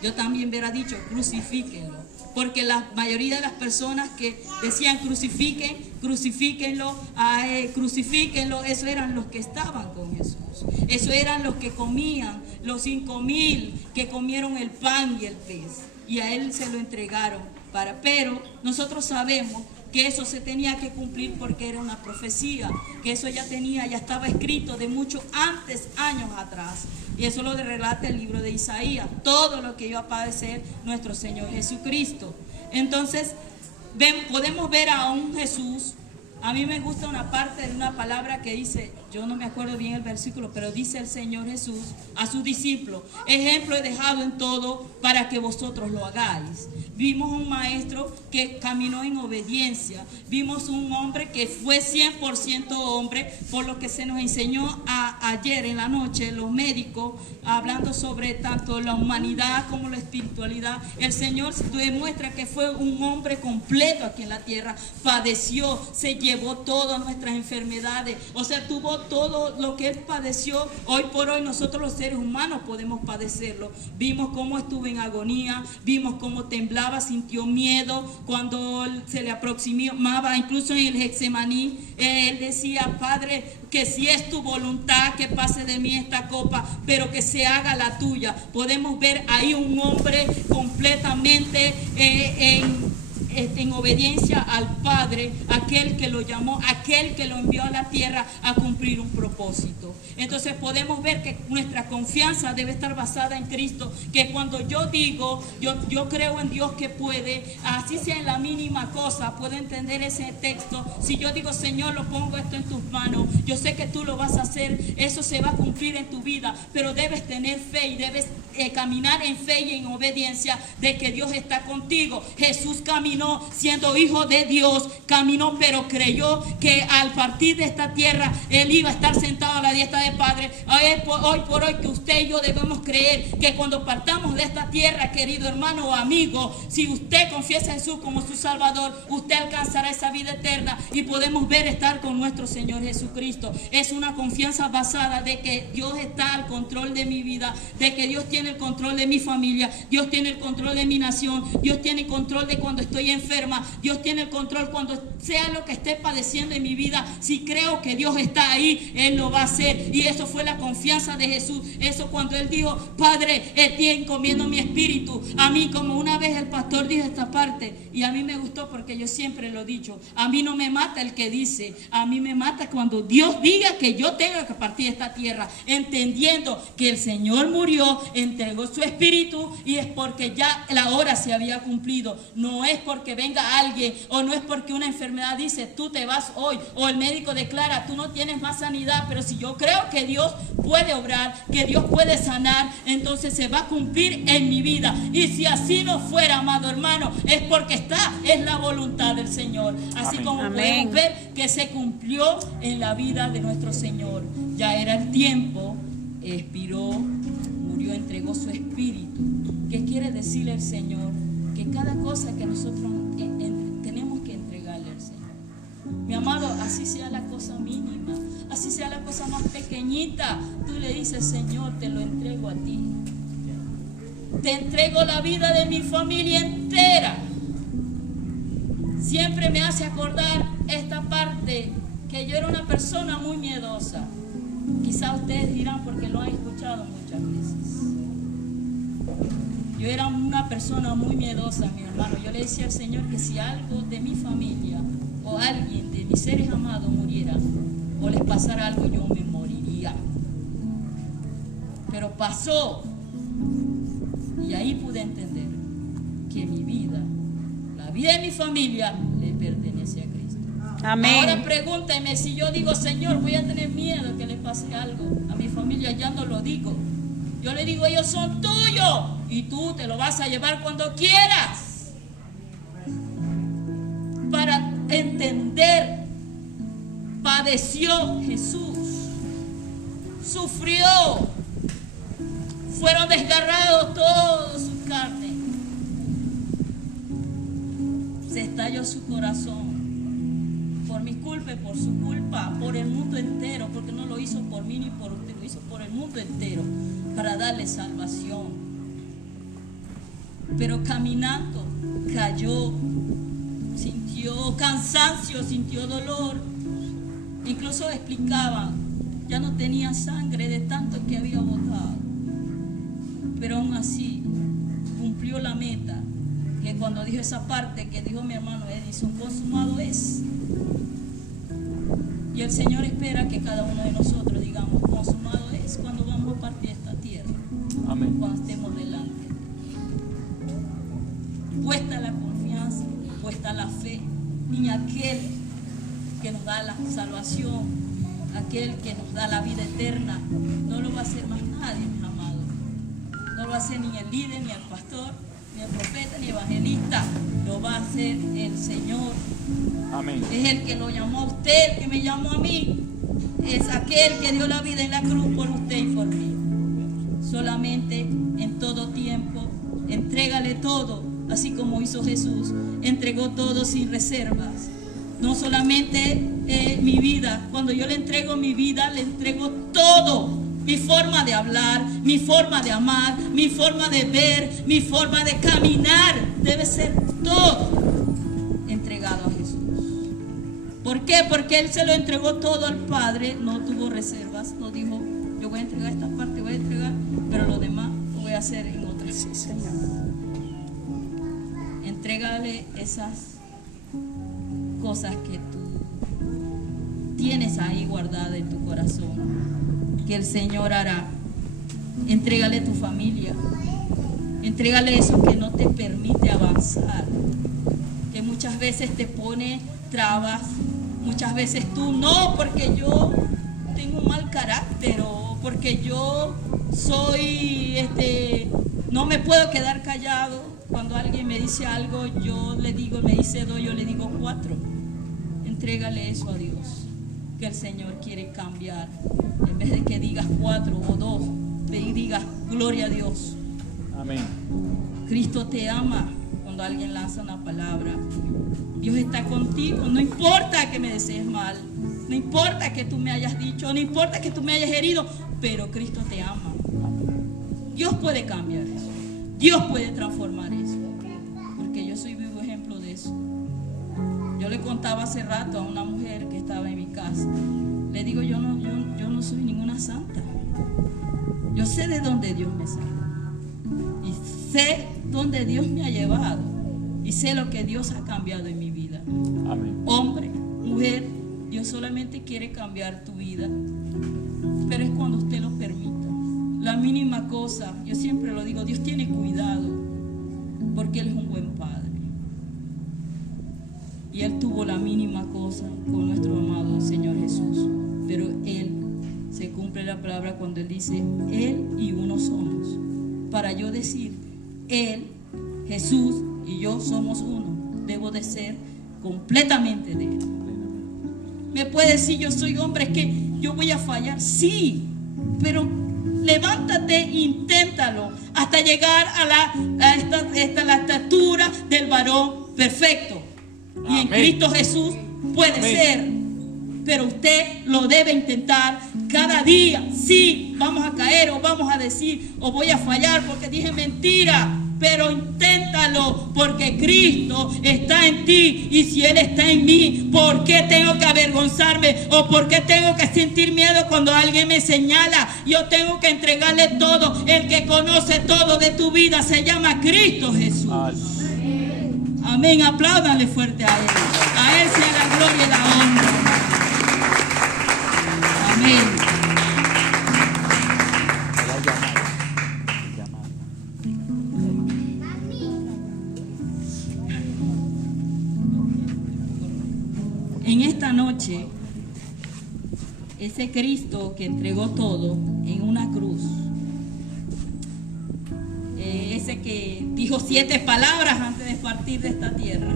Yo también hubiera dicho: crucifíquenlo. Porque la mayoría de las personas que decían crucifíquenlo, esos eran los que estaban con Jesús. Esos eran los que comían, los 5,000 que comieron el pan y el pez. Y a Él se lo entregaron. Pero nosotros sabemos que eso se tenía que cumplir porque era una profecía, que eso ya estaba escrito de mucho antes, años atrás. Y eso lo relata el libro de Isaías, todo lo que iba a padecer nuestro Señor Jesucristo. Entonces, podemos ver a un Jesús. A mí me gusta una parte de una palabra que dice, yo no me acuerdo bien el versículo, pero dice el Señor Jesús a sus discípulos: ejemplo he dejado en todo para que vosotros lo hagáis. Vimos un maestro que caminó en obediencia. Vimos un hombre que fue 100% hombre, por lo que se nos enseñó ayer en la noche, los médicos, hablando sobre tanto la humanidad como la espiritualidad. El Señor demuestra que fue un hombre completo aquí en la tierra. Padeció, se llevó todas nuestras enfermedades. O sea, tuvo todo lo que Él padeció. Hoy por hoy nosotros los seres humanos podemos padecerlo. Vimos cómo estuvo en agonía, vimos cómo temblaba, sintió miedo cuando se le aproximaba, incluso en el Getsemaní. Él decía: Padre, que si es tu voluntad que pase de mí esta copa, pero que se haga la tuya. Podemos ver ahí un hombre completamente en obediencia al Padre, aquel que lo llamó, aquel que lo envió a la tierra a cumplir un propósito. Entonces podemos ver que nuestra confianza debe estar basada en Cristo, que cuando yo digo, yo creo en Dios que puede, así sea en la mínima cosa, puedo entender ese texto. Si yo digo: Señor, lo pongo esto en tus manos, yo sé que tú lo vas a hacer, eso se va a cumplir en tu vida, pero debes tener fe y debes caminar en fe y en obediencia de que Dios está contigo. Jesús caminó caminó siendo hijo de Dios, caminó pero creyó que al partir de esta tierra él iba a estar sentado a la diestra del Padre. Hoy por hoy que usted y yo debemos creer que cuando partamos de esta tierra, querido hermano o amigo, si usted confiesa a Jesús como su Salvador, usted alcanzará esa vida eterna y podemos ver estar con nuestro Señor Jesucristo. Es una confianza basada de que Dios está al control de mi vida, de que Dios tiene el control de mi familia, Dios tiene el control de mi nación, Dios tiene el control de cuando estoy enferma, Dios tiene el control cuando sea lo que esté padeciendo en mi vida. Si creo que Dios está ahí, Él lo va a hacer. Y eso fue la confianza de Jesús. Eso cuando Él dijo: Padre, te encomiendo mi espíritu. A mí, como una vez el pastor dijo esta parte, y a mí me gustó porque yo siempre lo he dicho, a mí no me mata el que dice, a mí me mata cuando Dios diga que yo tengo que partir de esta tierra, entendiendo que el Señor murió, entregó su espíritu, y es porque ya la hora se había cumplido. No es porque venga alguien, o no es porque una enfermedad dice tú te vas hoy, o el médico declara tú no tienes más sanidad. Pero si yo creo que Dios puede obrar, que Dios puede sanar, entonces se va a cumplir en mi vida. Y si así no fuera, amado hermano, es porque es la voluntad del Señor. Así como podemos ver que se cumplió en la vida de nuestro Señor. Ya era el tiempo, expiró, murió, entregó su espíritu. ¿Qué quiere decirle el Señor? Que cada cosa que nosotros tenemos que entregarle al Señor. Mi amado, así sea la cosa mínima, así sea la cosa más pequeñita, tú le dices: Señor, te lo entrego a ti. Te entrego la vida de mi familia entera. Siempre me hace acordar esta parte, que yo era una persona muy miedosa. Quizá ustedes dirán porque lo han escuchado muchas veces. Yo era una persona muy miedosa, mi hermano. Yo le decía al Señor que si algo de mi familia o alguien de mis seres amados muriera o les pasara algo, yo me moriría. Pero pasó, y ahí pude entender que mi vida, la vida de mi familia, le pertenece a Cristo. Amén. Ahora pregúnteme, si yo digo: Señor, voy a tener miedo que le pase algo a mi familia, ya no lo digo. Yo le digo: ellos son tuyos y tú te lo vas a llevar cuando quieras. Para entender, padeció Jesús, sufrió, fueron desgarrados toda su carne, se estalló su corazón por mi culpa y por su culpa, por el mundo entero, porque no lo hizo por mí ni por usted, lo hizo por el mundo entero, para darle salvación. Pero caminando, cayó, sintió cansancio, sintió dolor. Incluso explicaban, ya no tenía sangre de tanto que había botado. Pero aún así, cumplió la meta, que cuando dijo esa parte que dijo mi hermano Edison: consumado es. Y el Señor espera que cada uno de nosotros digamos: consumado es, cuando vamos a partir de esta tierra. Amén. Cuando estemos delante. Puesta la confianza, puesta la fe en aquel que nos da la salvación, aquel que nos da la vida eterna. No lo va a hacer más nadie, mis amados. No lo va a hacer ni el líder, ni el pastor, ni el profeta, ni el evangelista. Lo va a hacer el Señor. Amén. Es el que lo llamó a usted, el que me llamó a mí. Es aquel que dio la vida en la cruz por usted y por mí. Solamente en todo tiempo, entrégale todo, así como hizo Jesús. Entregó todo sin reservas. No solamente mi vida, cuando yo le entrego mi vida, le entrego todo. Mi forma de hablar, mi forma de amar, mi forma de ver, mi forma de caminar, debe ser todo entregado a Jesús. ¿Por qué? Porque Él se lo entregó todo al Padre, no tuvo reservas, no dijo: yo voy a entregar esta parte, voy a entregar, pero lo demás lo voy a hacer en otras. Sí, Señor. Entrégale esas cosas que tú tienes ahí guardadas en tu corazón, que el Señor hará. Entrégale tu familia, entrégale eso que no te permite avanzar, que muchas veces te pone trabas, muchas veces tú no, porque yo tengo un mal carácter, o porque yo soy, no me puedo quedar callado. Cuando alguien me dice algo, yo le digo, me dice 2, yo le digo 4. Entrégale eso a Dios, que el Señor quiere cambiar. En vez de que digas 4 o 2, digas gloria a Dios. Amén. Cristo te ama. Cuando alguien lanza una palabra, Dios está contigo. No importa que me desees mal, no importa que tú me hayas dicho, no importa que tú me hayas herido, pero Cristo te ama. Dios puede cambiar eso, Dios puede transformar eso, porque yo soy vivo ejemplo de eso. Yo le contaba hace rato a una mujer que estaba en mi casa, le digo, yo no soy ninguna santa. Yo sé de dónde Dios me sacó y sé dónde Dios me ha llevado y sé lo que Dios ha cambiado en mi vida. Amén. Hombre, mujer, Dios solamente quiere cambiar tu vida, pero es cuando usted lo permita. La mínima cosa, yo siempre lo digo, Dios tiene cuidado porque Él es un buen Padre. Y Él tuvo la mínima cosa con nuestro amado Señor Jesús, pero Él se cumple la palabra cuando Él dice, Él y uno somos. Para yo decir, Él, Jesús y yo somos uno, debo de ser completamente de Él. Me puede decir, yo soy hombre, es que yo voy a fallar, sí, pero levántate, inténtalo hasta llegar a la estatura del varón perfecto. Y en Amén. Cristo Jesús puede Amén. ser, pero usted lo debe intentar cada día. Sí, vamos a caer o vamos a decir o voy a fallar porque dije mentira, pero inténtalo porque Cristo está en ti, y si Él está en mí, ¿por qué tengo que avergonzarme o por qué tengo que sentir miedo cuando alguien me señala? Yo tengo que entregarle todo. El que conoce todo de tu vida se llama Cristo Jesús. Amén, apláudanle fuerte a Él. A Él sea la gloria y la honra. Amén. En esta noche, ese Cristo que entregó todo en una cruz, ese que dijo 7 palabras antes de partir de esta tierra,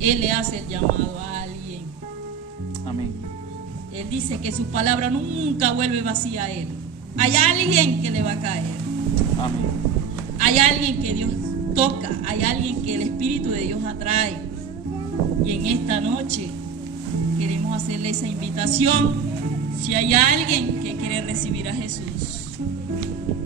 Él le hace el llamado a alguien. Amén. Él dice que su palabra nunca vuelve vacía a Él. Hay alguien que le va a caer. Amén. Hay alguien que Dios toca. Hay alguien que el Espíritu de Dios atrae. Y en esta noche queremos hacerle esa invitación. Si hay alguien que quiere recibir a Jesús,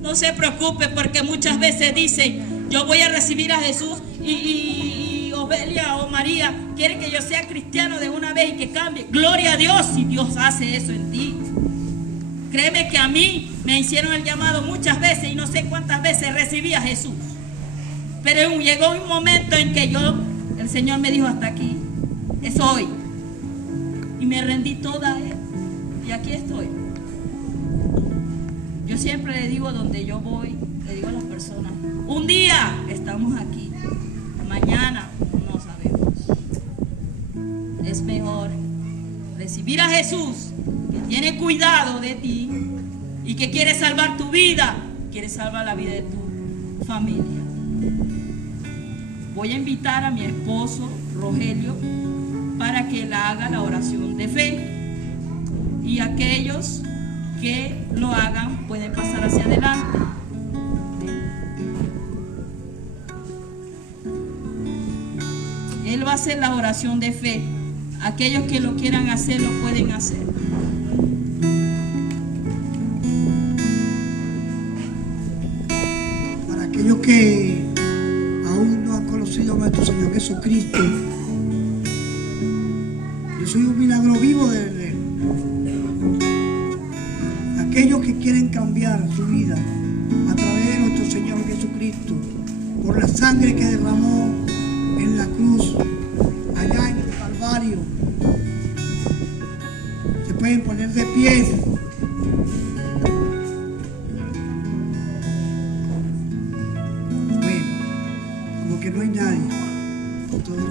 no se preocupe, porque muchas veces dicen, yo voy a recibir a Jesús y Obelia o María quiere que yo sea cristiano de una vez y que cambie. Gloria a Dios si Dios hace eso en ti. Créeme que a mí me hicieron el llamado muchas veces y no sé cuántas veces recibí a Jesús. Pero llegó un momento en que el Señor me dijo, hasta aquí, es hoy. Y me rendí toda a Él. Y aquí estoy. Yo siempre le digo donde yo voy, le digo a las personas, un día estamos aquí, mañana no sabemos. Es mejor recibir a Jesús, que tiene cuidado de ti y que quiere salvar tu vida, quiere salvar la vida de tu familia. Voy a invitar a mi esposo Rogelio para que él haga la oración de fe, y aquellos que lo hagan pueden pasar hacia adelante. Él va a hacer la oración de fe. Aquellos que lo quieran hacer lo pueden hacer. Para aquellos que aún no han conocido a nuestro Señor Jesucristo, yo soy un milagro vivo de Él. Aquellos que quieren cambiar su vida a través de nuestro Señor Jesucristo, por la sangre que derramó en la cruz, allá en el Calvario, se pueden poner de pie. Bueno, como que no hay nadie. Entonces,